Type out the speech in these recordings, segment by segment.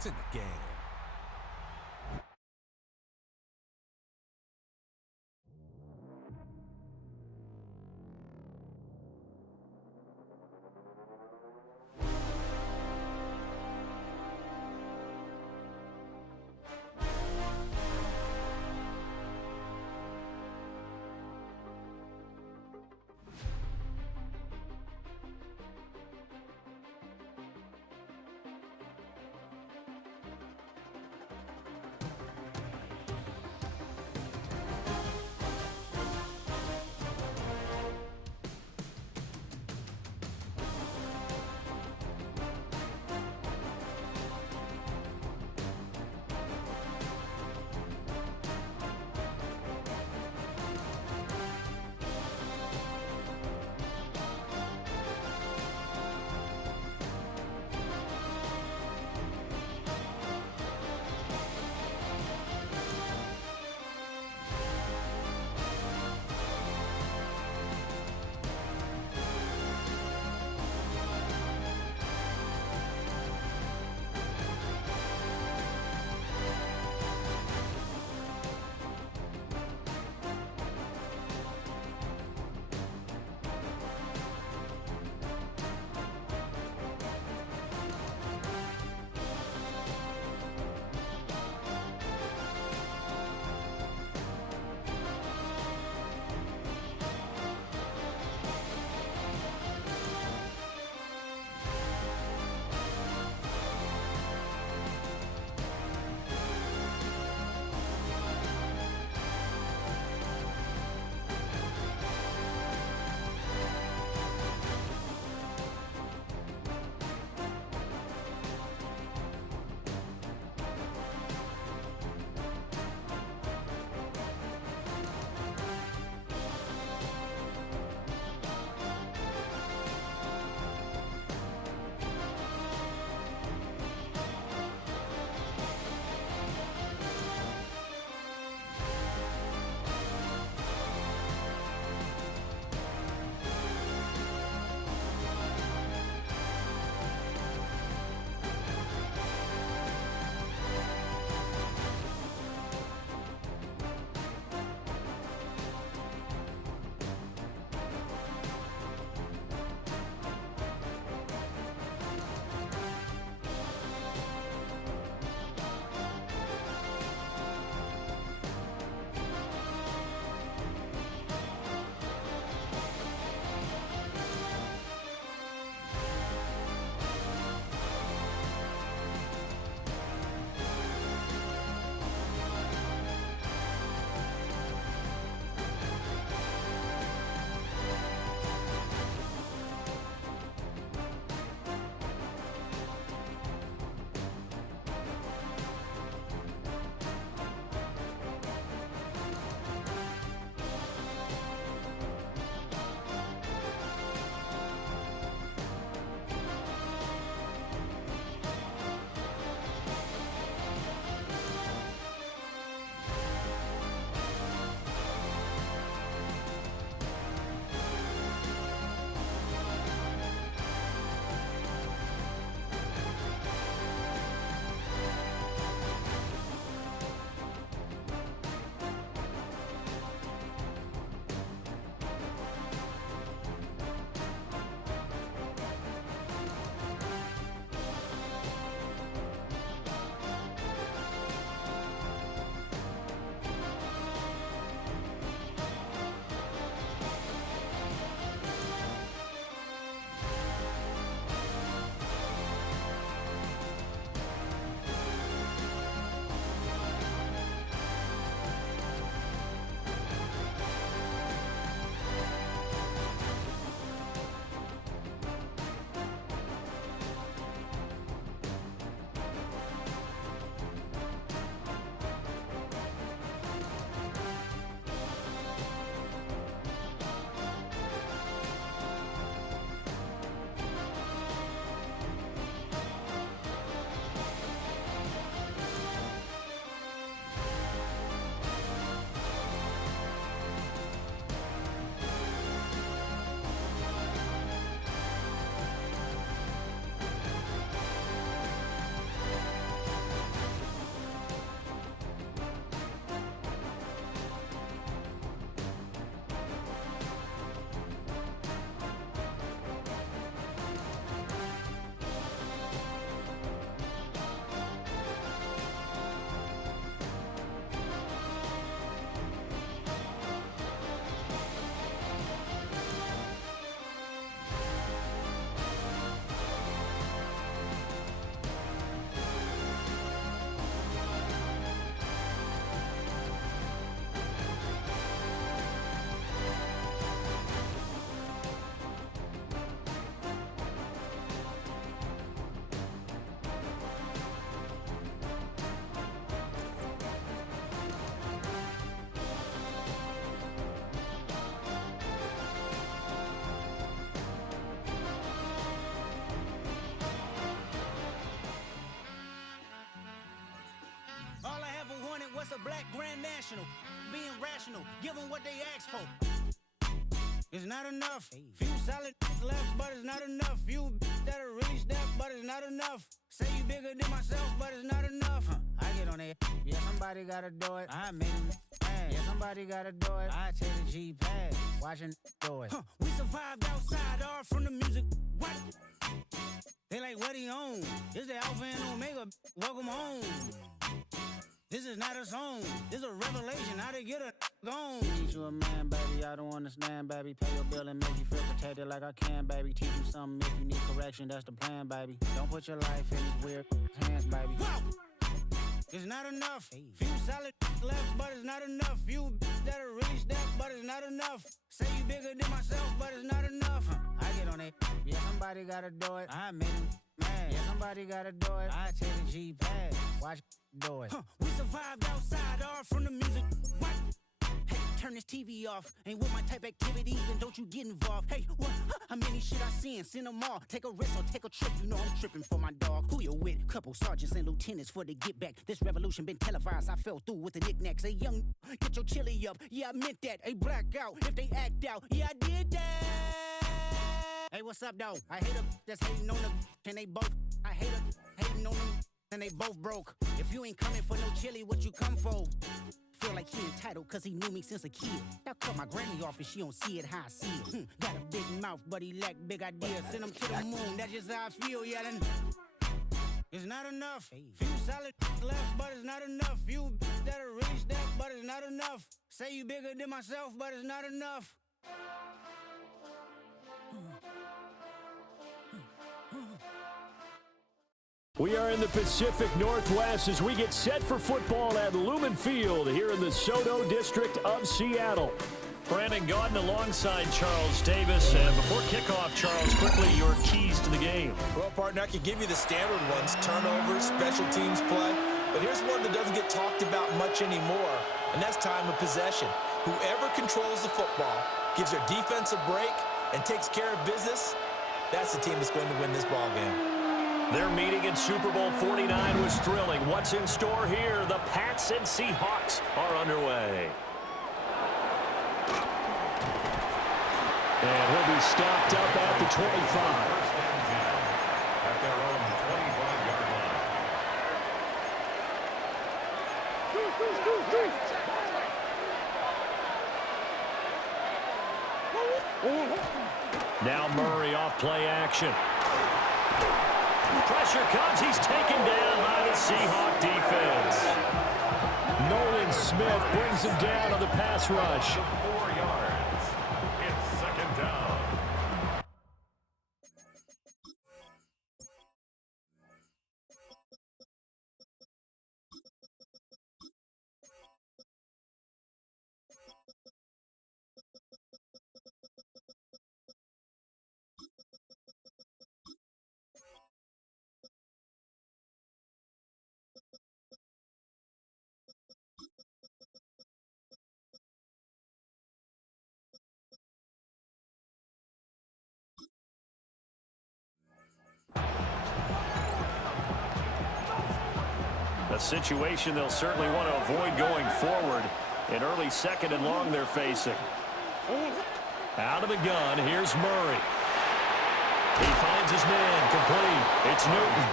points in the game. act grand national, being rational, give them what they ask for. It's not enough. Few solid left, but it's not enough. Few that'll really step, but it's not enough. Say you bigger than myself, but it's not enough. I get on it. Yeah, somebody gotta do it. I made him mad. Yeah, somebody gotta do it. I take the G-pad, watching do it. We survived outside, all from the music. What? They like, what he on? This the Alpha and Omega. Welcome home. This is not a song. This is a revelation. How to get a gone. Teach you a man, baby. I don't understand, baby. Pay your bill and make you feel protected like I can, baby. Teach you something if you need correction. That's the plan, baby. Don't put your life in these weird hands, baby. Whoa! It's not enough. Few solid left, but it's not enough. Few that'll really step, but it's not enough. Say you bigger than myself, but it's not enough. I get on it. Yeah, somebody gotta do it. I made him mad. Yeah, somebody gotta do it. I take the G-pad, watch do it. We survived outside, all from the music. What? Hey, turn this TV off. Ain't with my type activities, then don't you get involved. Hey, what? How many shit I seen? Send them all. Take a risk or take a trip. You know I'm tripping for my dog. Who you with? Couple sergeants and lieutenants for the get back. This revolution been televised. I fell through with the knickknacks. Hey, young, get your chili up. Yeah, I meant that. Hey, black out if they act out. Yeah, I did that. Hey, what's up, though? I hate them that's hating on the and they both. I hate them hating on them and they both broke. If you ain't coming for no chili, what you come for? Feel like he entitled cause he knew me since a kid. I cut my granny off and she don't see it how I see it. Got a big mouth, but he lack big ideas. Send him to the moon, that's just how I feel, yelling. It's not enough. Few solid left, but it's not enough. Few that'll really step, but it's not enough. Say you bigger than myself, but it's not enough. We are in the Pacific Northwest as we get set for football at Lumen Field here in the Soto District of Seattle. Brandon Gaudin alongside Charles Davis. And before kickoff, Charles, quickly your keys to the game. Well, partner, I could give you the standard ones, turnovers, special teams play. But here's one that doesn't get talked about much anymore, and that's time of possession. Whoever controls the football, gives their defense a break, and takes care of business, that's the team that's going to win this ball game. Their meeting in Super Bowl 49 was thrilling. What's in store here? The Pats and Seahawks are underway. And he'll be stopped up at the 25. At their own 25-yard line. Now Murray off play action. Pressure comes. He's taken down by the Seahawk defense. Nolan Smith brings him down on the pass rush. 4 yards. It's second down. A situation they'll certainly want to avoid going forward. An early second and long they're facing. Out of the gun, here's Murray. He finds his man, complete. It's Newton.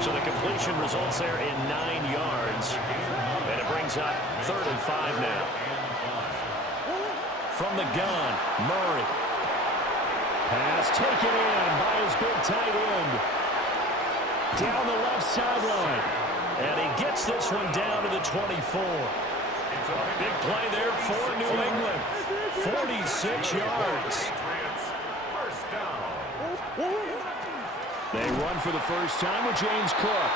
So the completion results there in 9 yards. And it brings up 3rd and 5 now. From the gun, Murray. Pass taken in by his big tight end. Down the left sideline. And he gets this one down to the 24. Big play there for New England. 46 yards. First down. They run for the first time with James Cook.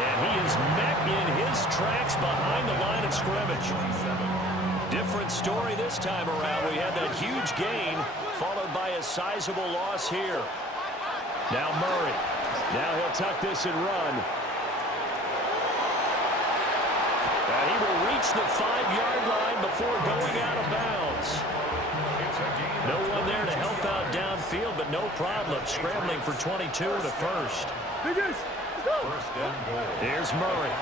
And he is met in his tracks behind the line of scrimmage. Different story this time around. We had that huge gain followed by a sizable loss here. Now Murray. Now he'll tuck this and run. And he will reach the 5-yard line before going out of bounds. No one there to help out downfield, but no problem scrambling for 22 to first. First and goal. Here's Murray.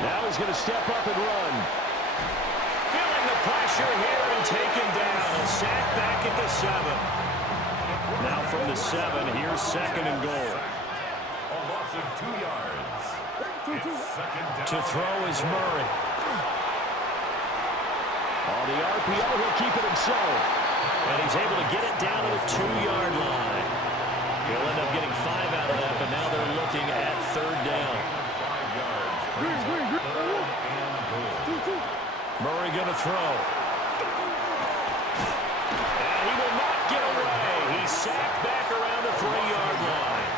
Now he's going to step up and run. Feeling the pressure here and taken down. A sack back at the 7. Now from the 7, here's second and goal. A loss of 2 yards. It's second down. To throw is Murray. On the RPO, he'll keep it himself. And he's able to get it down to the 2-yard line. He'll end up getting 5 out of that, but now they're looking at third down. 5 yards. Brings up third and goal. Murray going to throw. And he will not get away. He's sacked back around the 3-yard line.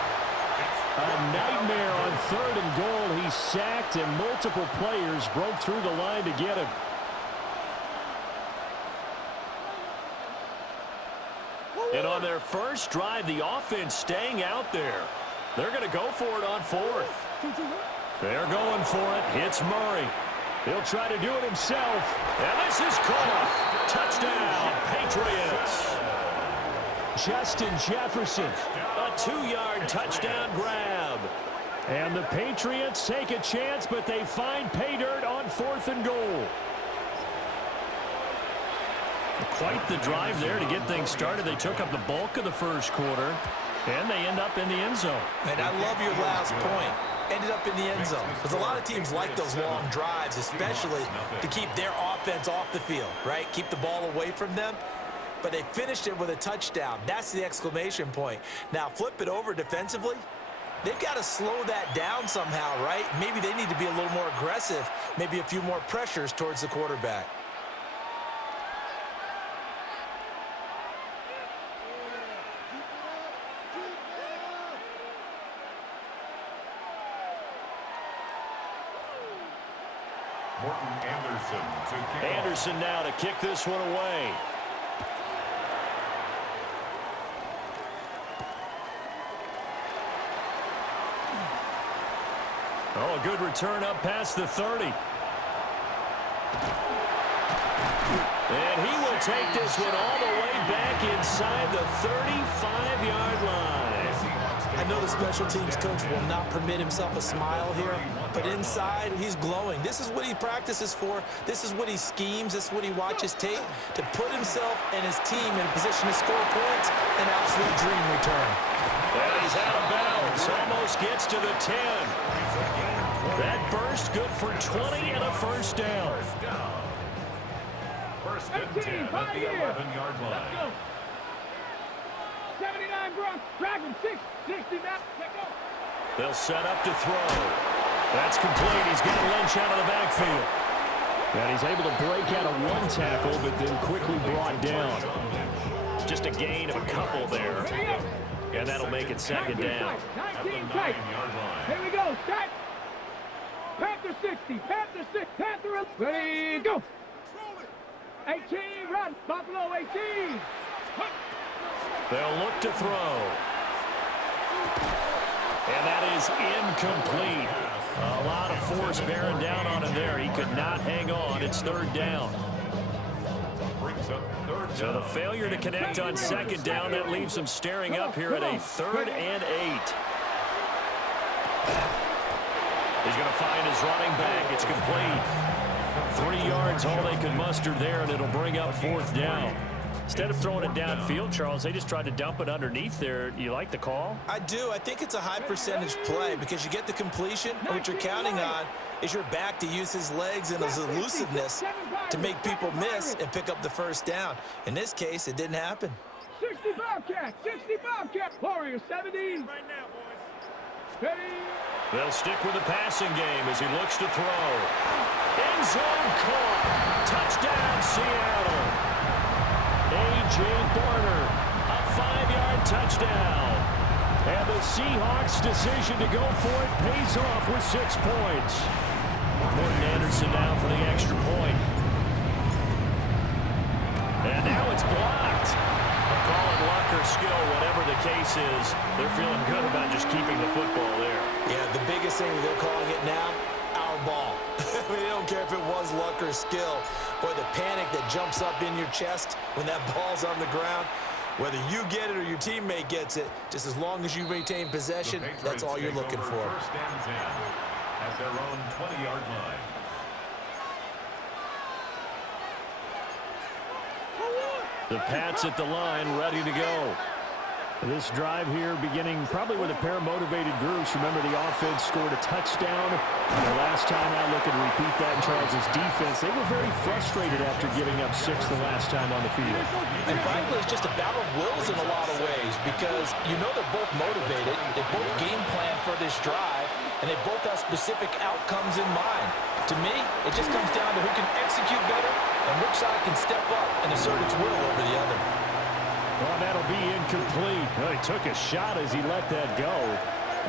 A nightmare on third and goal. He's sacked, and multiple players broke through the line to get him. And on their first drive, the offense staying out there. They're going to go for it on 4th. They're going for it. Hits Murray. He'll try to do it himself. And this is caught. Touchdown, Patriots. Justin Jefferson. A 2-yard touchdown grab. And the Patriots take a chance, but they find pay dirt on 4th and goal. Quite the drive there to get things started. They took up the bulk of the first quarter, and they end up in the end zone. And I love your last point. Ended up in the end zone. Because a lot of teams like those long drives, especially to keep their offense off the field, right? Keep the ball away from them. But they finished it with a touchdown. That's the exclamation point. Now, flip it over defensively. They've got to slow that down somehow, right? Maybe they need to be a little more aggressive. Maybe a few more pressures towards the quarterback. Anderson now to kick this one away. Oh, a good return up past the 30. And he will take this one all the way back inside the 35-yard line. I know the special teams coach will not permit himself a smile here, but inside, he's glowing. This is what he practices for. This is what he schemes. This is what he watches tape to put himself and his team in a position to score points. An absolute dream return. And he's out of bounds. Almost gets to the 10. That burst good for 20 and a first down. First and 10 at the 11-yard line. 79 Bronx, drag him, 60 now, let go. They'll set up to throw. That's complete. He's got Lynch out of the backfield. And he's able to break out of one tackle, but then quickly brought down. Just a gain of a couple there. And that'll make it second down. 19 tight. Here we go, set. Panther 60, Panther 6, Panther, ready, go. 18, run, Buffalo 18. They'll look to throw. And that is incomplete. A lot of force bearing down on him there. He could not hang on. It's third down. So the failure to connect on second down, that leaves him staring up here at a 3rd and 8. He's going to find his running back. It's complete. 3 yards, all they could muster there, and it'll bring up 4th down. Instead of throwing it downfield, Charles, they just tried to dump it underneath there. You like the call? I do. I think it's a high percentage play because you get the completion, and what you're counting on is your back to use his legs and his elusiveness to make people miss and pick up the first down. In this case, it didn't happen. 60 Bobcat, 60 Bobcat. Warriors 17. Right now, boys. Ready. They'll stick with the passing game as he looks to throw. End zone caught. Touchdown, Seattle. A.J. Barner, a 5-yard touchdown. And the Seahawks' decision to go for it pays off with 6 points. Morton Anderson now for the extra point. And now it's blocked. They'll call it luck or skill, whatever the case is. They're feeling good about just keeping the football there. Yeah, the biggest thing that they're calling it now, our ball. I mean, they don't care if it was luck or skill. Boy, the panic that jumps up in your chest when that ball's on the ground. Whether you get it or your teammate gets it, just as long as you retain possession, that's all you're looking for. First and 10 at their own 20-yard line. The Pats at the line, ready to go. This drive here beginning probably with a pair of motivated groups. Remember, the offense scored a touchdown. And the last time I look and repeat that in Charles' defense, they were very frustrated after giving up 6 the last time on the field. And frankly, it's just a battle of wills in a lot of ways because you know they're both motivated, they both game plan for this drive, and they both have specific outcomes in mind. To me, it just comes down to who can execute better and which side can step up and assert its will over the other. Well, that'll be incomplete. Well, he took a shot as he let that go.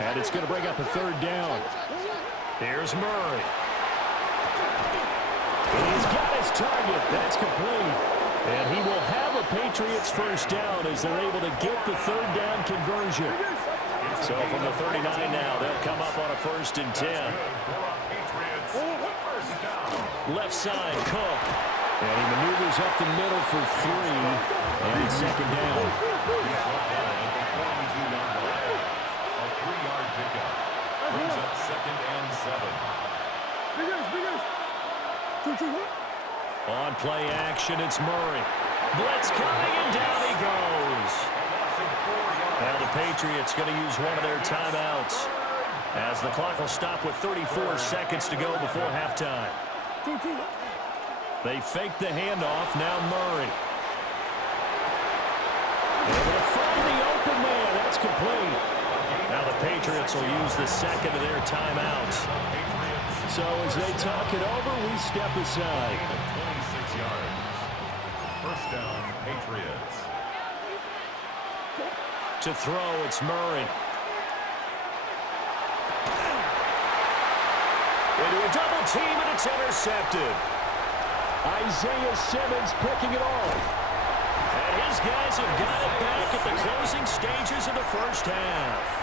And it's going to bring up a third down. Here's Murray. He's got his target. That's complete. And he will have a Patriots first down as they're able to get the third down conversion. So from the 39 now, they'll come up on a 1st and 10. Left side, Cook. And he maneuvers up the middle for 3. And second down. A 3-yard pickup. Brings up 2nd and 7. On play action, it's Murray. Blitz coming, and down he goes. Now the Patriots going to use one of their timeouts as the clock will stop with 34 seconds to go before halftime. They fake the handoff. Now Murray. Able to find the open man. That's complete. Now the Patriots will use the second of their timeouts. So as they talk it over, we step aside. 26 yards. First down, Patriots. To throw, it's Murray. Into a double team, and it's intercepted. Isaiah Simmons picking it off. And his guys have got it back at the closing stages of the first half.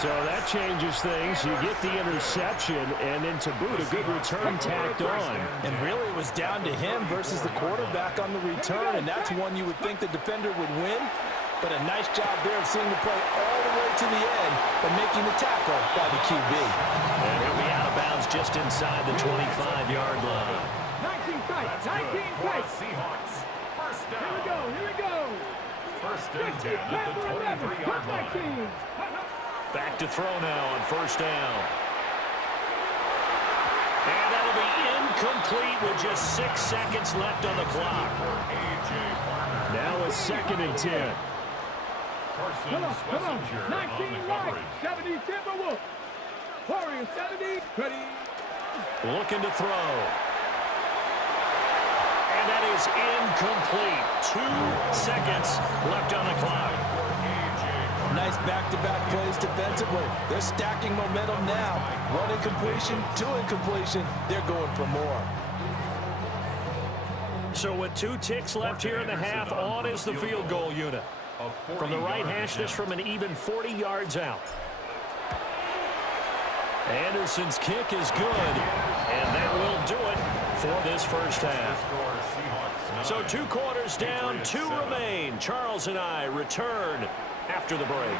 So that changes things. You get the interception, and then to boot, a good return tacked on. And really, it was down to him versus the quarterback on the return, and that's one you would think the defender would win. But a nice job there of seeing the play all the way to the end and making the tackle by the QB. And he'll be out of bounds just inside the 25-yard line. 19 tight, 19 tight. Seahawks. First down. Here we go. First and 10 at the 23-yard line. Back to throw now on first down. And that'll be incomplete with just 6 seconds left on the clock. Now a 2nd and 10. Come on. 19 right, 70 Timberwolves. Warriors 70, ready. Looking to throw. And that is incomplete. 2 seconds left on the clock. Nice back-to-back plays defensively. They're stacking momentum now. 1 incompletion, 2 incompletion. They're going for more. So with 2 ticks left here in the half, on is the field goal unit. From the right hash, this from an even 40 yards out. Anderson's kick is good, and that will do it for this first half. So 2 quarters down, 2 remain. Charles and I return after the break.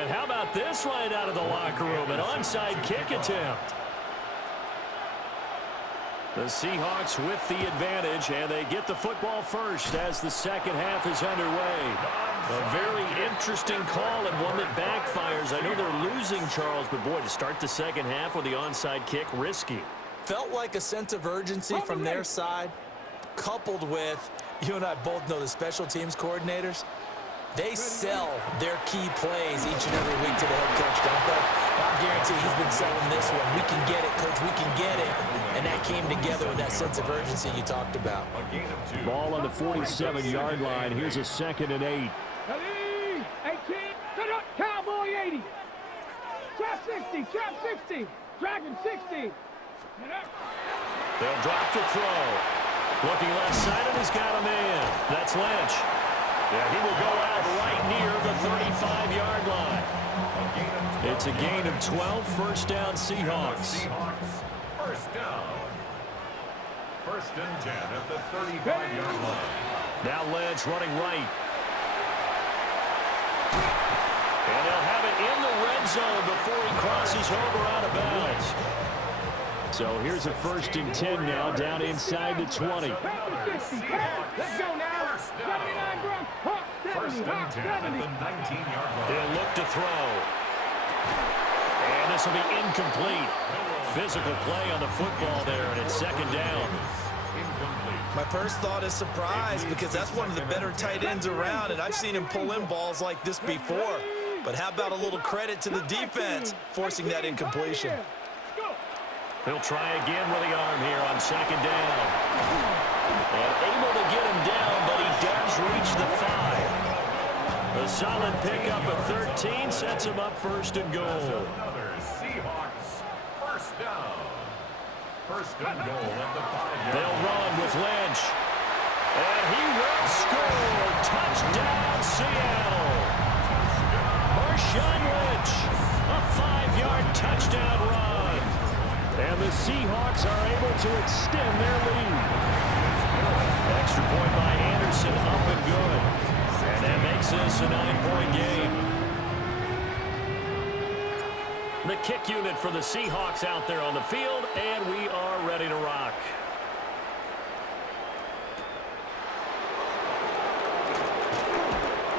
And how about this right out of the locker room? An onside kick attempt. The Seahawks with the advantage, and they get the football first as the second half is underway. A very interesting call and one that backfires. I know they're losing, Charles, but boy, to start the second half with the onside kick, risky. Felt like a sense of urgency from their side, coupled with, you and I both know the special teams coordinators, they sell their key plays each and every week to the head coach, don't they? And I guarantee he's been selling this one. We can get it, coach, we can get it. And that came together with that sense of urgency you talked about. Ball on the 47-yard line. Here's a 2nd and 8. 18, Cowboy 80. Trap 60, trap 60. Dragon 60. They'll drop the throw. Looking left side, and he's got a man. That's Lynch. Yeah, he will go out right near the 35-yard line. It's a gain of 12, first down Seahawks. First down. First and 10 at the 35-yard line. Now Lynch running right. And they'll have it in the red zone before he crosses over out of bounds. So here's a first and 10 now, down inside the 20. Let's go now. 79 Gronk. First and 10 at the 19-yard line. He'll look to throw. And this will be incomplete. Physical play on the football there, and it's second down. My first thought is surprise because that's one of the better tight ends around, and I've seen him pull in balls like this before. But how about a little credit to the defense forcing that incompletion? He'll try again with the arm here on second down. And able to get him down, but he does reach the 5. A solid pickup of 13 sets him up first and goal. Another Seahawks first down. First and goal at the 5-yard line. They'll run with Lynch. And he will score. Touchdown, Seattle. Marshawn Lynch, a 5-yard touchdown run. And the Seahawks are able to extend their lead. Extra point by Anderson, up and good. And that makes this a 9-point game. The kick unit for the Seahawks out there on the field, and we are ready to rock.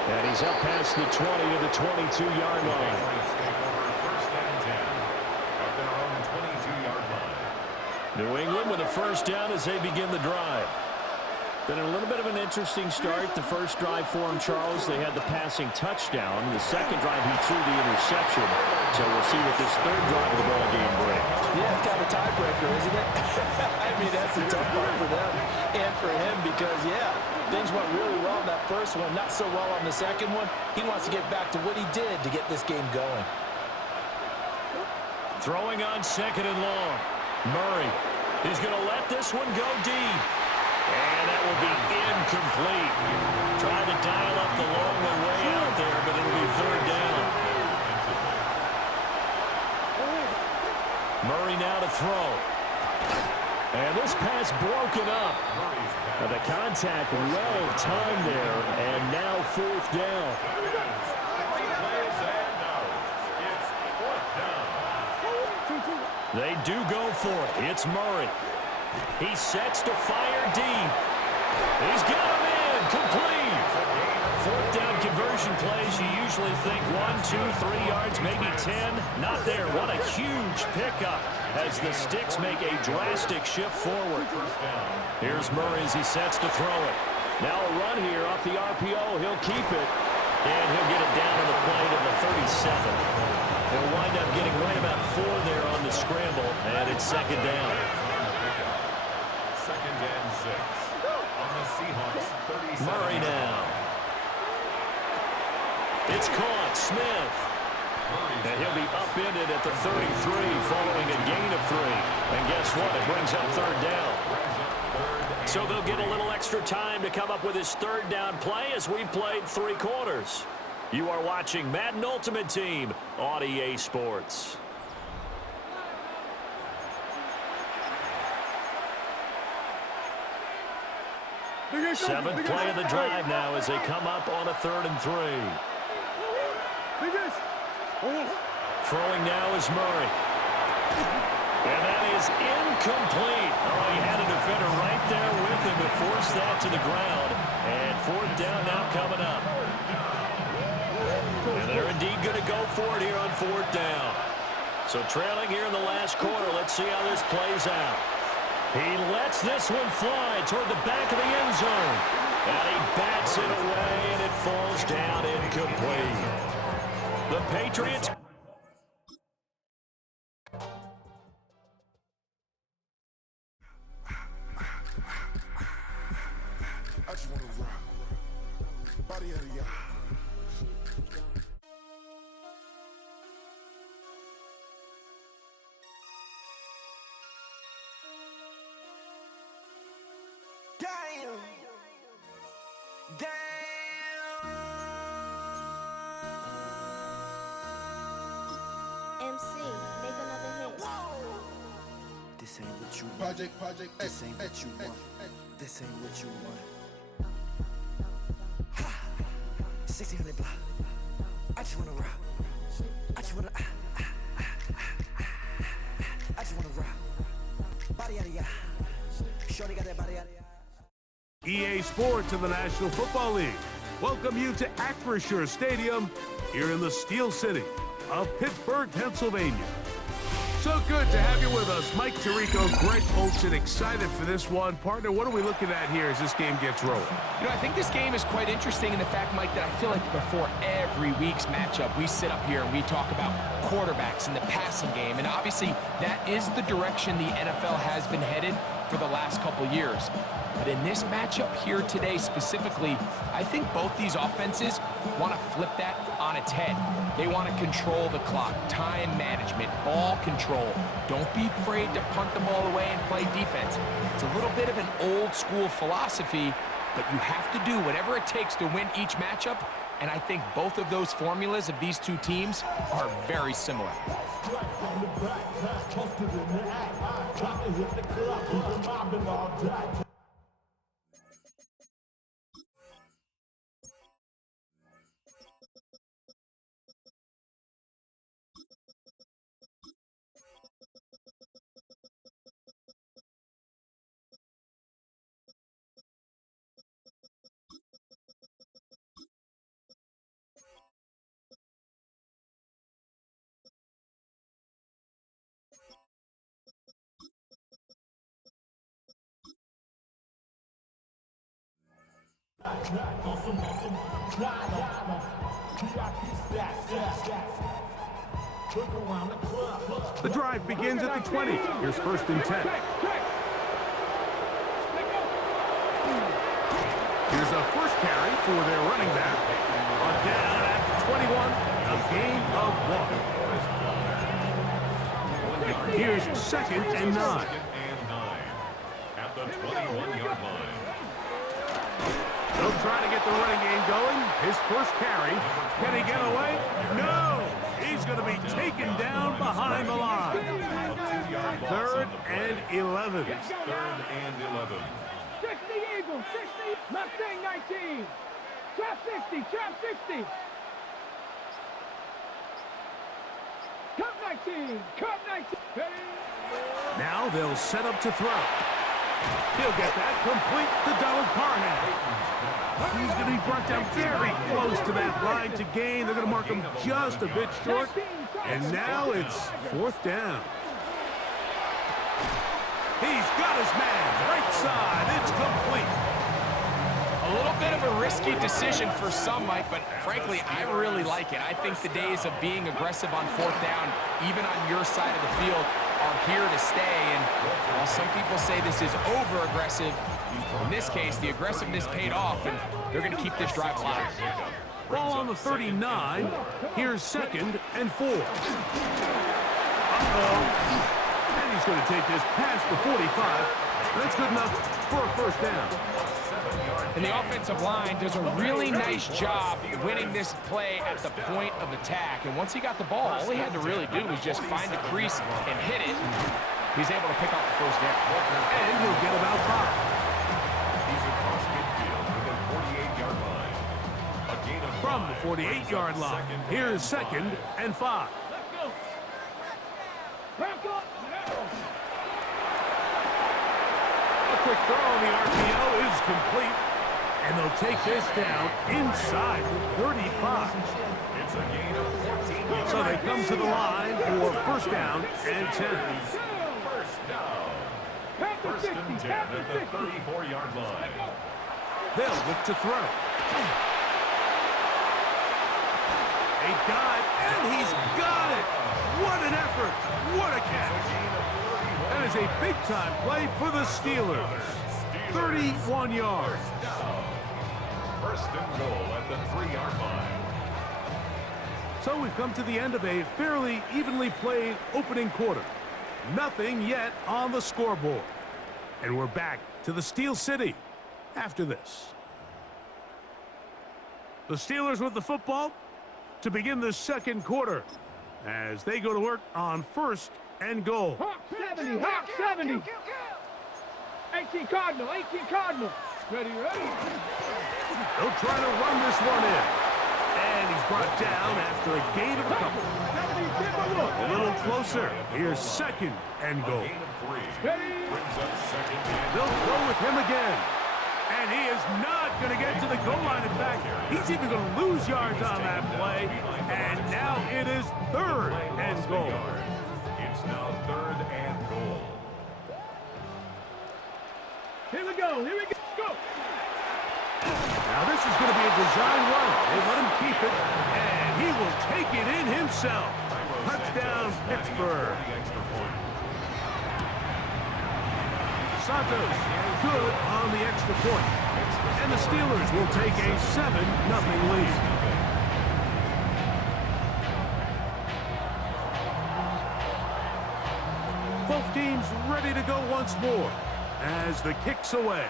And he's up past the 20 to the 22-yard line. First and 10 at their own 22-yard line. New England with a first down as they begin the drive. Been a little bit of an interesting start. The first drive for him, Charles, they had the passing touchdown. The second drive, he threw the interception. So we'll see what this third drive of the ball game brings. Yeah, it's kind of a tiebreaker, isn't it? I mean, that's a tough part for them and for him because, yeah, things went really well in that first one, not so well on the second one. He wants to get back to what he did to get this game going. Throwing on second and long. Murray is going to let this one go deep. And that will be incomplete. Trying to dial up the long way out there, but it'll be third down. Murray now to throw. And this pass broken up. The contact well timed there, and now fourth down. They do go for it. It's Murray. He sets to fire deep. He's got him in. Complete. Fourth down conversion plays, you usually think 1, 2, 3 yards, maybe 10. Not there. What a huge pickup as the Sticks make a drastic shift forward. Here's Murray as he sets to throw it. Now a run here off the RPO. He'll keep it. And he'll get it down to the play to the 37. He'll wind up getting right about 4 there on the scramble, and it's second down. Second and 6 on the Seahawks 37. Murray now. It's caught. Smith. And he'll be upended at the 33 following a gain of 3. And guess what? It brings up third down. So they'll get a little extra time to come up with his third down play as we've played 3 quarters. You are watching Madden Ultimate Team on EA Sports. Seventh play of the drive now as they come up on a 3rd and 3. Throwing now is Murray. And that is incomplete. Oh, he had a defender right there with him to force that to the ground. And fourth down now coming up. And they're indeed going to go for it here on fourth down. So trailing here in the last quarter. Let's see how this plays out. He lets this one fly toward the back of the end zone. And he bats it away, and it falls down incomplete. The Patriots. I just want to rock. Body out of y'all. Damn. MC, make another hit. This ain't what what you want. This ain't what you want. This ain't what you want. 1600 block. I just wanna rock. I just wanna I just wanna rock. Body out of ya. Shorty got that body out of ya. EA Sports and the National Football League welcome you to Acrisure Stadium here in the Steel City of Pittsburgh, Pennsylvania. So good to have you with us. Mike Tirico, Greg Olson, excited for this one. Partner, what are we looking at here as this game gets rolling? You know, I think this game is quite interesting in the fact, Mike, that I feel like before every week's matchup, we sit up here and we talk about quarterbacks and the passing game. And obviously, that is the direction the NFL has been headed for the last couple years. But in this matchup here today specifically, I think both these offenses want to flip that on its head. They want to control the clock, time management, ball control. Don't be afraid to punt the ball away and play defense. It's a little bit of an old school philosophy, but you have to do whatever it takes to win each matchup. And I think both of those formulas of these two teams are very similar. The drive begins at the 20. Here's 1st and 10. Here's a first carry for their running back. Down at the 21, a gain of 1. Here's 2nd and 9. At the 21-yard line. They'll try to get the running game going. His first carry. Can he get away? No! He's going to be taken down behind the line. 3rd and 11. 3rd and 11. 60 Eagles, 60 Mustang 19. Trap 60, trap 60. Cup 19, cup 19. Now they'll set up to throw. He'll get that complete to Donald Parham. He's going to be brought down very close to that line to gain. They're going to mark him just a bit short. And now it's 4th down. He's got his man. Right side. It's complete. A little bit of a risky decision for some, Mike, but frankly, I really like it. I think the days of being aggressive on 4th down, even on your side of the field, are here to stay. And while some people say this is over-aggressive, in this case, the aggressiveness paid off, and they're going to keep this drive alive. Ball on the 39. Here's 2nd and 4. And he's going to take this past the 45. That's good enough for a 1st down. And the offensive line does a really nice job winning this play at the point of attack. And once he got the ball, all he had to really do was just find the crease and hit it. He's able to pick up the 1st down. And he'll get about 5. He's across midfield to the 48-yard line. A gain of 5. From the 48-yard line, here's 2nd and 5. Let's go. Back up. A quick throw on the RPO is complete. And they'll take this down inside the 35. It's a gain of 14. So they come to the line for 1st down and 10. 1st down. 1st and 10 at the 34-yard line. They'll look to throw. A dive, and he's got it. What an effort. What a catch. That is a big-time play for the Steelers. 31 yards. 1st and goal at the 3-yard line. So we've come to the end of a fairly evenly played opening quarter. Nothing yet on the scoreboard. And we're back to the Steel City after this. The Steelers with the football to begin the 2nd quarter as they go to work on 1st and goal. Hawk 70, Hawk 70. 18 Cardinal, 18 Cardinal. Ready, ready. They'll try to run this one in. And he's brought down after a gain of a couple. A little closer. Here's second and goal. They'll go with him again. And he is not going to get to the goal line. In fact, he's even going to lose yards on that play. And now it is third and goal. It's now third and goal. Here we go, here we go. Go. Now this is going to be a design run. They let him keep it, and he will take it in himself. Touchdown, Pittsburgh. Santos, good on the extra point. And the Steelers will take a 7-0 lead. Both teams ready to go once more as the kick's away.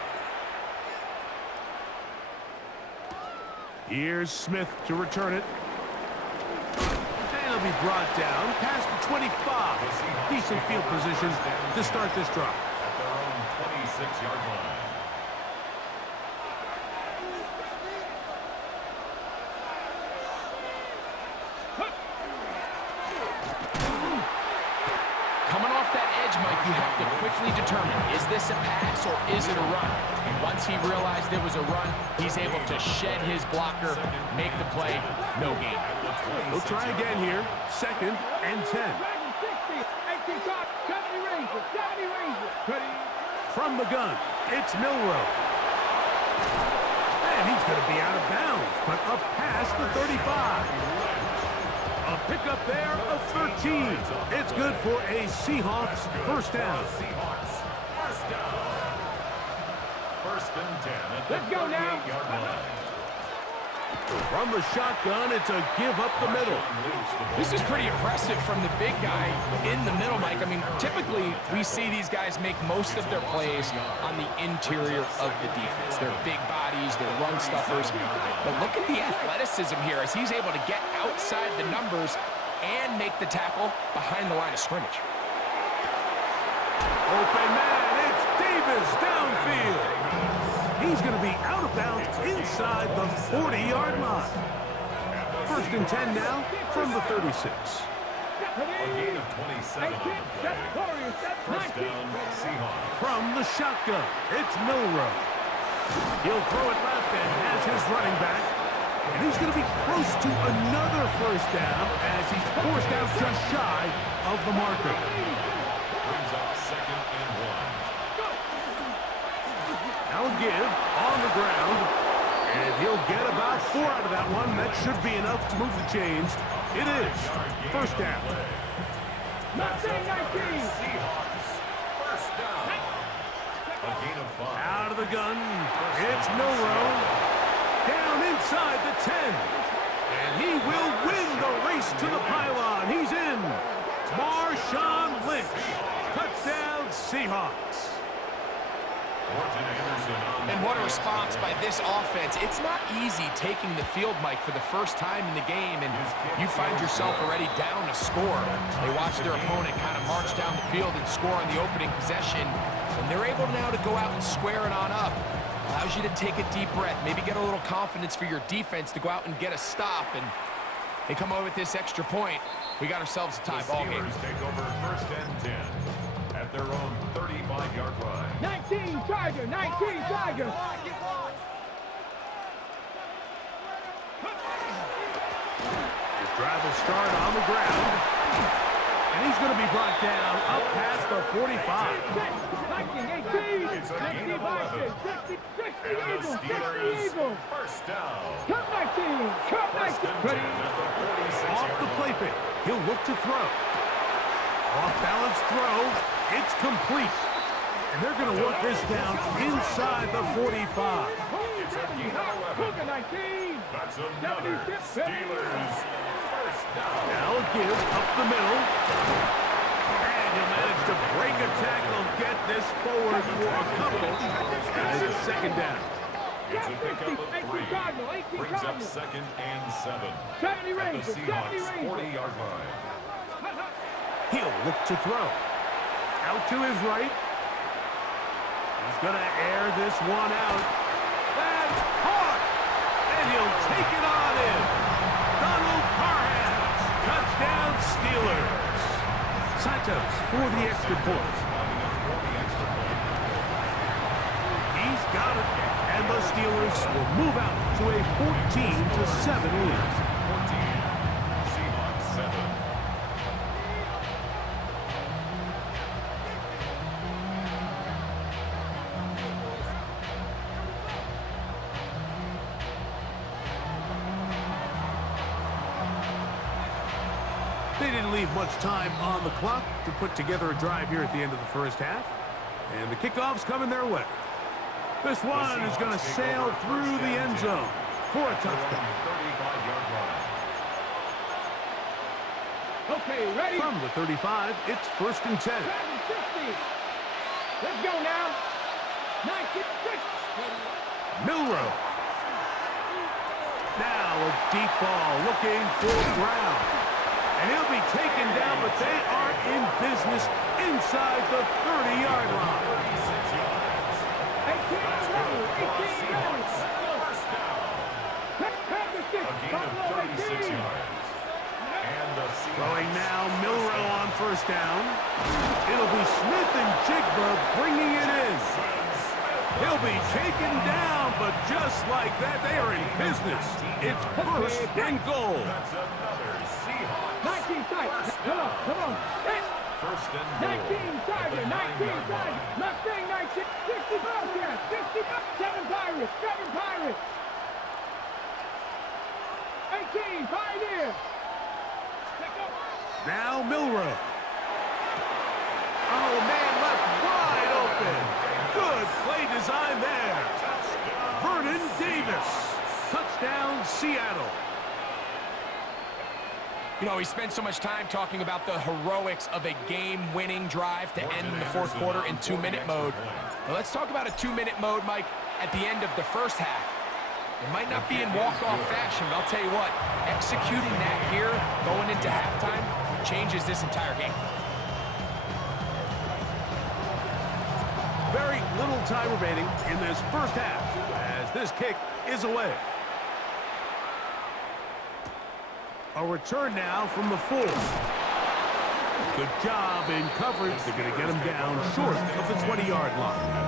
Here's Smith to return it. And he'll be brought down past the 25. Decent field position to start this drive. At their own 26-yard line. Coming off that edge, Mike, you have to quickly determine, is this a pass or is it a run? And once he realized it was a run, he's able to shed his blocker, make the play, no gain. We'll try again here. Second and 10. From the gun, it's Milrow. And he's going to be out of bounds, but up past the 35. A pickup there of 13. It's good for a Seahawks first down. First and 10 at the Let's go now. 38-yard line. From the shotgun, it's a give up the middle. This is pretty impressive from the big guy in the middle, Mike. I mean, typically we see these guys make most of their plays on the interior of the defense. They're big bodies, they're run stuffers. But look at the athleticism here as he's able to get outside the numbers and make the tackle behind the line of scrimmage. Open man, it's Davis downfield. He's going to be out of bounds inside the 40-yard line. First and 10 now from the 36. A gain of 27 on the play. First down, Seahawks. From the shotgun, it's Milrow. He'll throw it left and has his running back. And he's going to be close to another first down as he's forced out just shy of the marker. Brings up second and 1. Now a give on the ground. And he'll get about 4 out of that one. That should be enough to move the chains. It is first down. Seahawks. First down. A gain of 5. Out of the gun. It's Milrow. Down inside the 10. And he will win the race to the pylon. He's in. Marshawn Lynch. Touchdown, Seahawks. And what a response by this offense. It's not easy taking the field, Mike, for the first time in the game, and you find yourself already down a score. They watch their opponent kind of march down the field and score on the opening possession, and they're able now to go out and square it on up. Allows you to take a deep breath, maybe get a little confidence for your defense to go out and get a stop, and they come away with this extra point. We got ourselves a tie ball game. The Steelers take over first and 10 at their own 35-yard line. 19 Tiger, 19 Tiger. His drive will start on the ground. And he's going to be brought down up past the 45. 19, 18, It's a gain of 60, 11. 60, And the 60 Steelers Eagle. first down. Cut 19, cut First 19. and 10 at the 46-yard Off the play fake. He'll look to throw. Off balance throw. It's complete. And they're going to work this down inside the 45. It's a gain of 11. 19. That's another Steelers first down. Now a give up the middle. And he'll manage to break a tackle, get this forward for a couple. And it's second down. It's a pickup of 3. Brings up second and 7. 70 At the Rangers, 70 Seahawks Rangers. 40-yard line. He'll look to throw. Out to his right. He's going to air this one out. That's caught! And he'll take it on in. Donald Parham. Touchdown, Steelers. Santos for the extra point. He's got it. And the Steelers will move out to a 14-7 lead. Seahawks 7. They didn't leave much time on the clock to put together a drive here at the end of the first half. And the kickoff's coming their way. This one is going to sail through the end zone for a touchdown. 35-yard line. Okay, ready? From the 35, it's 1st and 10. 7-50. Let's go now. 96. Milrow. Now a deep ball looking for Brown. And he'll be taken down, but they are in business inside the 30-yard line. 18 yards. First down. A gain of 36 yards. And the Throwing now, Milrow on 1st down. It'll be Smith and Jigba bringing it in. He'll be taken down, but just like that, they are in business. It's 1st and goal. That's another Seahawks. 19 tight. Come on, come on. 1st and goal. 19 Tiger, 19 Tiger. Mustang 19, 65, yeah, 65. 7 Pirates, 7 Pirates. 18, Pioneer. Now Milrow. Oh, man, left wide open. Good play design there. Vernon Davis. Touchdown, Seattle. You know, we spent so much time talking about the heroics of a game-winning drive to end the 4th quarter in 2-minute mode. Now let's talk about a 2-minute mode, Mike, at the end of the first half. It might not be in walk-off fashion, but I'll tell you what, executing that here, going into halftime, changes this entire game. Very little time remaining in this first half as this kick is away. A return now from the 4. Good job in coverage. They're going to get him down short of the 20-yard line.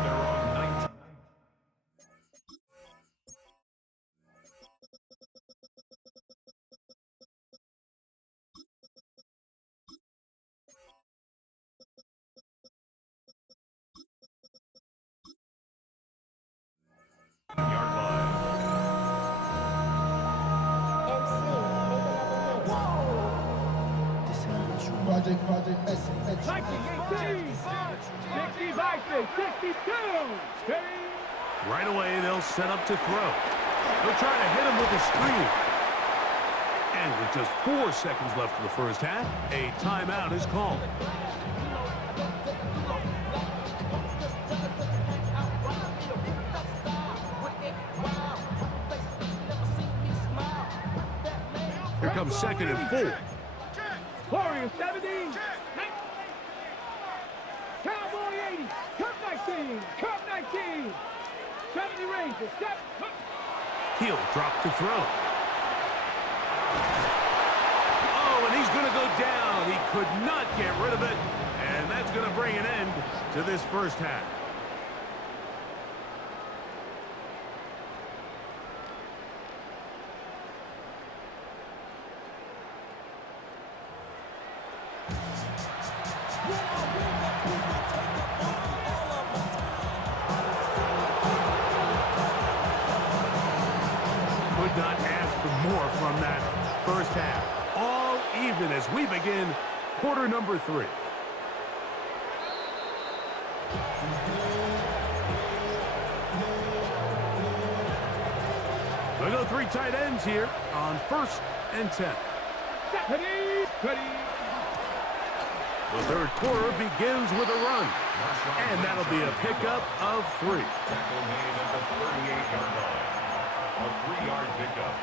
Project S. 19, 65, 62. Right away, they'll set up to throw. They'll try to hit him with a screen. And with just 4 seconds left in the first half, a timeout is called. Here comes 2nd and 4. Warrior 70. Cowboy 80. Cup 19. Cup 19. 70 Rangers. He'll drop to throw. Oh, and he's going to go down. He could not get rid of it. And that's going to bring an end to this first half. Could not ask for more from that first half. All even as we begin quarter number 3. We'll go 3 tight ends here on 1st and 10. The third quarter begins with a run. And that'll be a pickup of 3. A 3-yard pickup.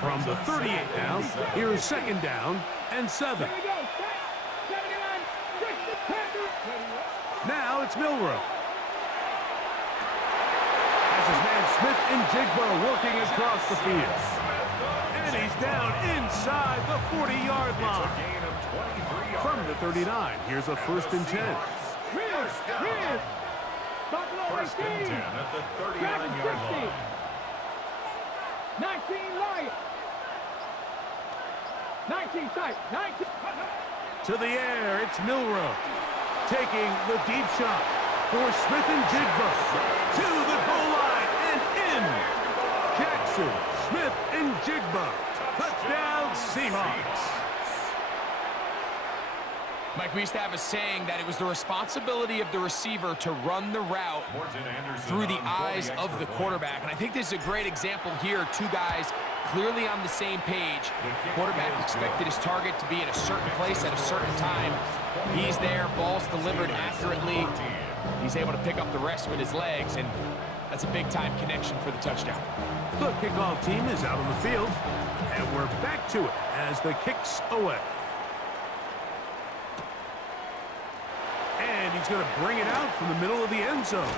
From the 38 now, here's 2nd down and 7. Here we go. 79 It's Milrow. As his man Smith and Jigba working across the field. And he's down inside the 40-yard line. From the 39, here's a 1st and 10. First and 10 at the 39-yard line. 19 Lions. 19 tight. 19. To the air, it's Milrow. Taking the deep shot for Smith and Jigba. To the goal line and in. Jackson, Smith, and Jigba. Touchdown, Seahawks. Mike, we used to have a saying that it was the responsibility of the receiver to run the route through the eyes of the quarterback. And I think this is a great example here. Two guys clearly on the same page. Quarterback expected his target to be at a certain place at a certain time. He's there, ball's delivered accurately. He's able to pick up the rest with his legs, and that's a big-time connection for the touchdown. The kickoff team is out on the field, and we're back to it as the kick's away. And he's going to bring it out from the middle of the end zone.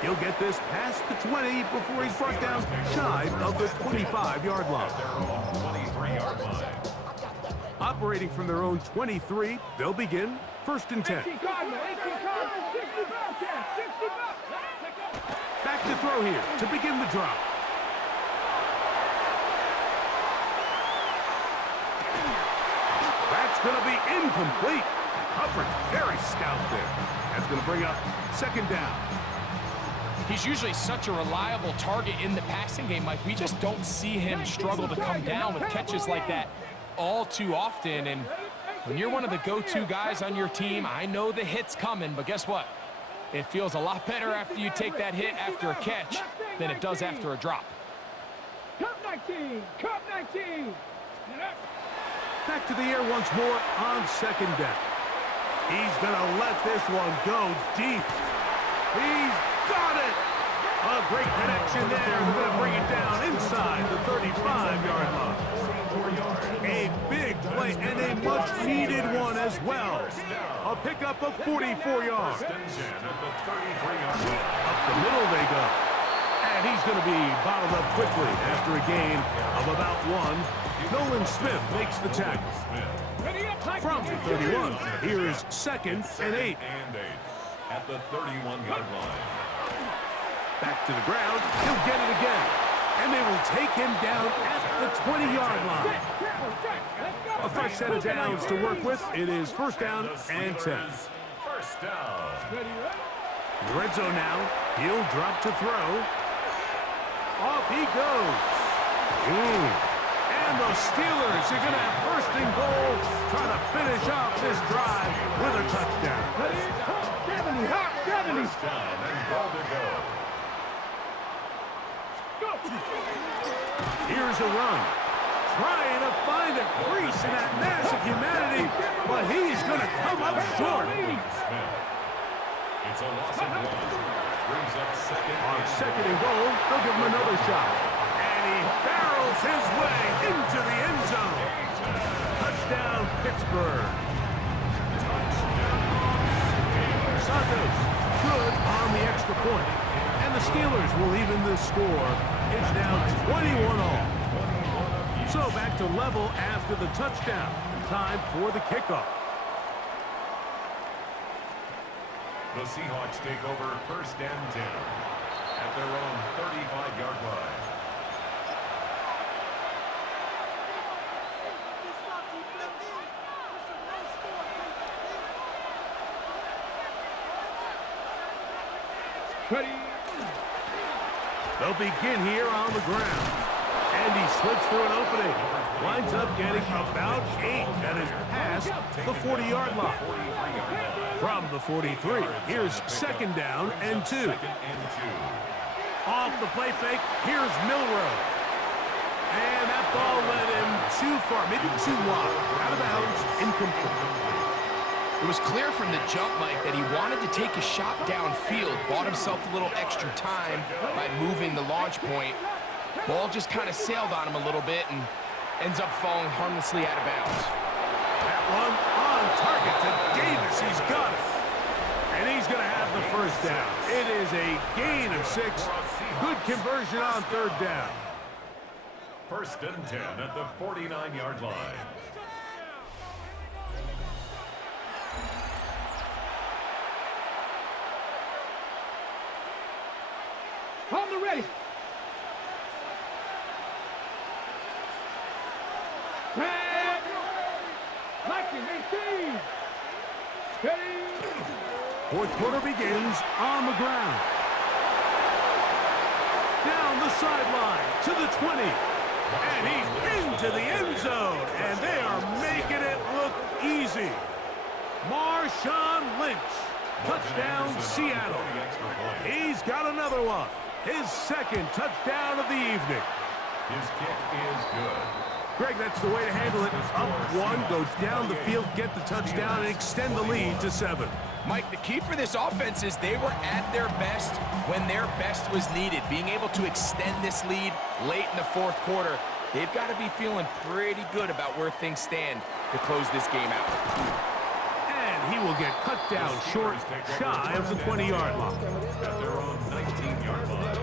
He'll get this past the 20 before he's brought down shy of the 25-yard line. Operating from their own 23, they'll begin 1st and 10. Back to throw here to begin the drive. That's going to be incomplete. Coverage very stout there. That's going to bring up 2nd down. He's usually such a reliable target in the passing game, Mike. We just don't see him struggle to come down with catches like that all too often. And when you're one of the go-to guys on your team, I know the hit's coming, but guess what? It feels a lot better after you take that hit after a catch than it does after a drop. Cup 19! Cup 19! Back to the air once more on 2nd down. He's going to let this one go deep. He's got it! A great connection there. They're going to bring it down inside the 35-yard line. A big play and a much-needed one as well. A pickup of 44 yards. Up the middle they go. And he's going to be bottled up quickly after a gain of about 1. Nolan Smith makes the tackle. From the 31, here's 2nd and 8. At the 31-yard line. Back to the ground, he'll get it again. And they will take him down at the 20-yard line. A fresh set of downs to work with. It is 1st down and 10. First down. In the red zone now, he'll drop to throw. Off he goes. And the Steelers are going to have 1st and goal, trying to finish off this drive with a touchdown. 70. First down and goal to go. Here's a run. Trying to find a crease in that mass of humanity, but he's going to come up short. It's a loss of 1. Brings up 2nd. On 2nd and goal, they'll give him another shot. And he barrels his way into the end zone. Touchdown, Pittsburgh. Santos, good on the extra point. And the Steelers will even the score. It's now 21-all. So back to level after the touchdown. Time for the kickoff. The Seahawks take over 1st and 10 at their own 35-yard line. Ready. They'll begin here on the ground. And he slips through an opening. Winds up getting about 8. That is past the 40-yard line. From the 43, here's 2nd down and 2. Off the play fake, here's Milrow. And that ball led him too far, maybe too wide. Out of bounds, incomplete. It was clear from the jump, Mike, that he wanted to take a shot downfield, bought himself a little extra time by moving the launch point. Ball just kind of sailed on him a little bit and ends up falling harmlessly out of bounds. That one on target to Davis. He's got it. And he's going to have the first down. It is a gain of 6. Good conversion on third down. 1st and 10 at the 49-yard line. On the ready. Tag. Lightning 18. Steady. Fourth quarter begins on the ground. Down the sideline to the 20. And he's into the end zone. And they are making it look easy. Marshawn Lynch. Touchdown, Seattle. He's got another one. His second touchdown of the evening. His kick is good. Greg, that's the way to handle it. Up one, go down the field, get the touchdown, and extend the lead to 7. Mike, the key for this offense is they were at their best when their best was needed. Being able to extend this lead late in the fourth quarter, they've got to be feeling pretty good about where things stand to close this game out. And he will get cut down short, shy of the 20-yard line. At their own 19-yard line.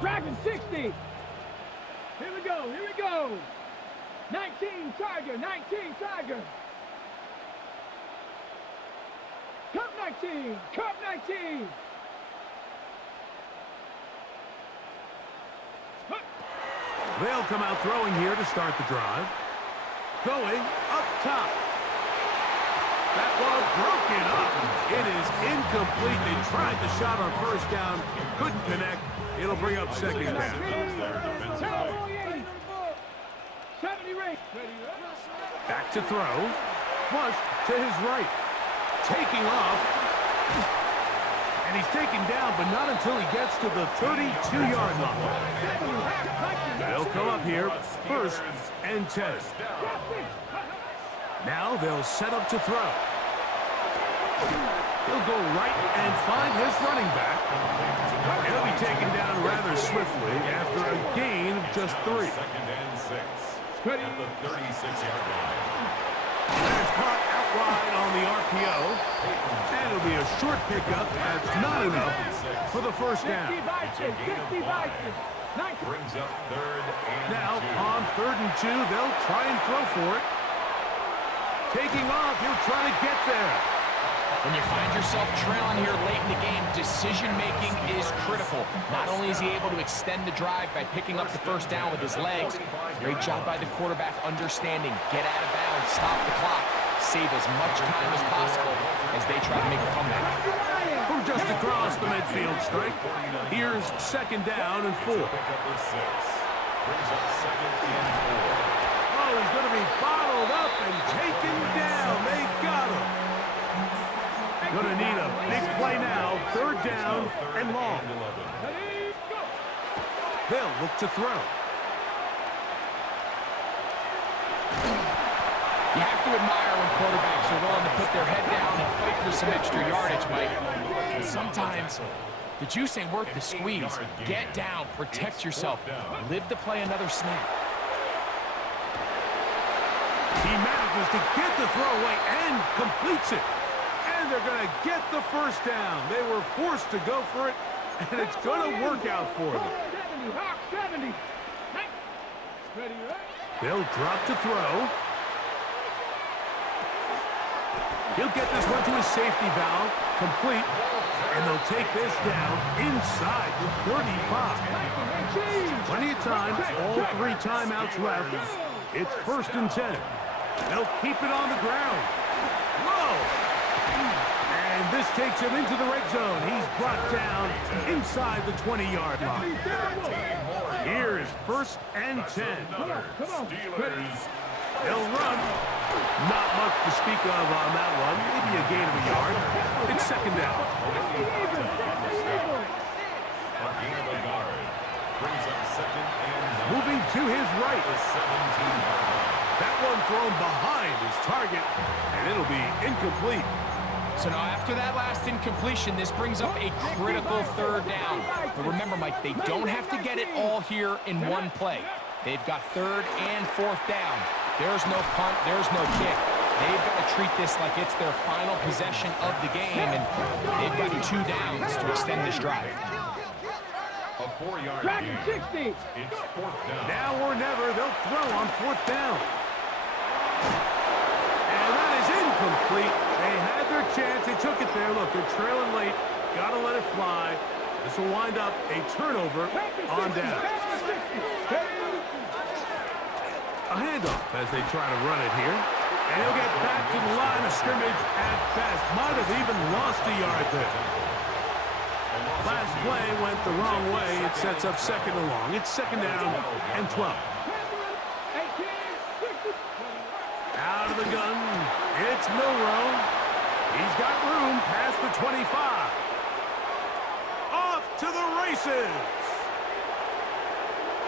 Dragon 60. Here we go. Here we go. 19 Tiger. 19 Tiger. Cup 19. Cup 19. They'll come out throwing here to start the drive. Going up top. That ball broken up. It is incomplete. They tried the shot on first down. Couldn't connect. It'll bring up second down. Back to throw. Flush to his right. Taking off. And he's taken down, but not until he gets to the 32-yard line. They'll come up here. 1st and 10. Now they'll set up to throw. He'll go right and find his running back. He'll be taken down rather swiftly after a gain of just 3. 2nd and 6 at the 36-yard line. That's caught out wide on the RPO. And it'll be a short pickup. That's not enough for the first down. Brings up 3rd and 2. Now on 3rd and 2, they'll try and throw for it. Taking off, he'll try to get there. When you find yourself trailing here late in the game, decision-making is critical. Not only is he able to extend the drive by picking up the first down with his legs, great job by the quarterback understanding, get out of bounds, stop the clock, save as much time as possible as they try to make a comeback. From just across the midfield stripe, here's 2nd down and 4. Brings up 2nd and 4. Oh, he's going to be bottled up and taken down. They got him. Going to need a big play now. 3rd down and long. They'll look to throw. You have to admire when quarterbacks are willing to put their head down and fight for some extra yardage, Mike. But sometimes the juice ain't worth the squeeze. Get down, protect yourself, live to play another snap. He manages to get the throw away and completes it. And they're going to get the first down. They were forced to go for it, and it's going to work out for them. They'll drop to throw. He'll get this one to his safety valve, complete, and they'll take this down inside the 35. Plenty of time, all 3 timeouts left. It's 1st and 10. They'll keep it on the ground. Whoa! And this takes him into the red zone. He's brought down inside the 20-yard line. Here is 1st and 10. They'll run. Not much to speak of on that one. Maybe a gain of a yard. It's 2nd down. A gain of a yard. Brings up 2nd and 9. Moving to his right. The 17-yard line. That one thrown behind his target, and it'll be incomplete. So now after that last incompletion, this brings up a critical 3rd down. But remember, Mike, they don't have to get it all here in one play. They've got 3rd and 4th down. There's no punt, there's no kick. They've got to treat this like it's their final possession of the game, and they've got 2 downs to extend this drive. A 4-yard gain. 60. It's 4th down. Now or never, they'll throw on 4th down. And that is incomplete. They had their chance. They took it there. Look, they're trailing late. Got to let it fly. This will wind up a turnover on down. A handoff as they try to run it here. And he'll get back to the line of scrimmage at best. Might have even lost a yard there. Last play went the wrong way. It sets up 2nd and long. It's 2nd down and 12. Out of the gun. It's Milroe. He's got room past the 25. Off to the races.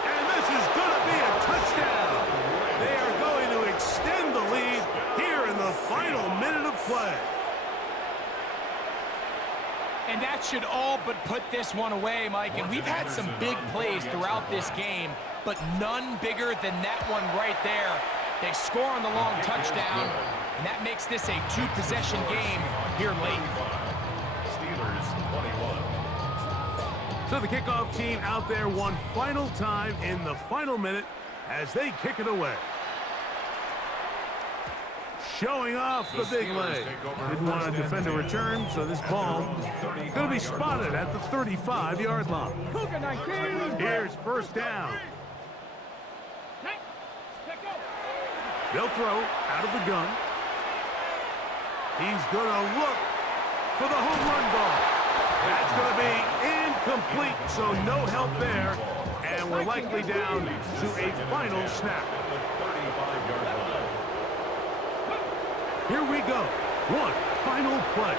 And this is going to be a touchdown. They are going to extend the lead here in the final minute of play. And that should all but put this one away, Mike. And we've had some big plays throughout this game, but none bigger than that one right there. They score on the long touchdown, and that makes this a 2-possession game here late. Steelers 21. So the kickoff team out there one final time in the final minute as they kick it away. Showing off the big leg. Didn't want to defend a return, so this ball going to be spotted at the 35-yard line. Here's 1st down. They'll throw out of the gun. He's going to look for the home run ball. That's going to be incomplete, so no help there. And we're likely down to a final snap. Here we go. One final play.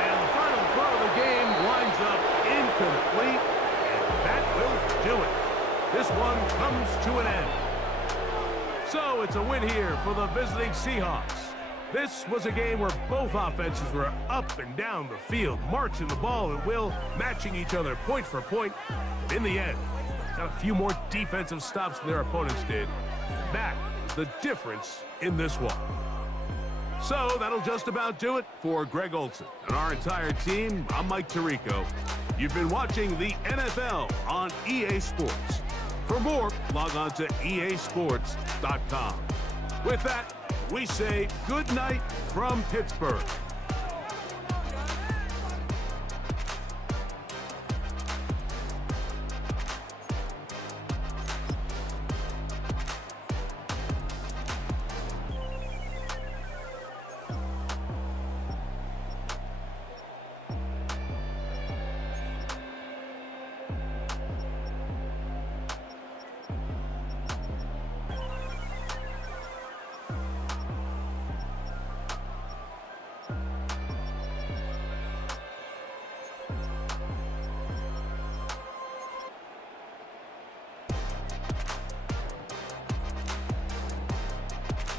And the final throw of the game winds up incomplete. And that will do it. This one comes to an end. So it's a win here for the visiting Seahawks. This was a game where both offenses were up and down the field, marching the ball at will, matching each other point for point. In the end, got a few more defensive stops than their opponents did. That is the difference in this one. So that'll just about do it for Greg Olson and our entire team. I'm Mike Tirico. You've been watching the NFL on EA Sports. For more, log on to easports.com. With that, we say good night from Pittsburgh.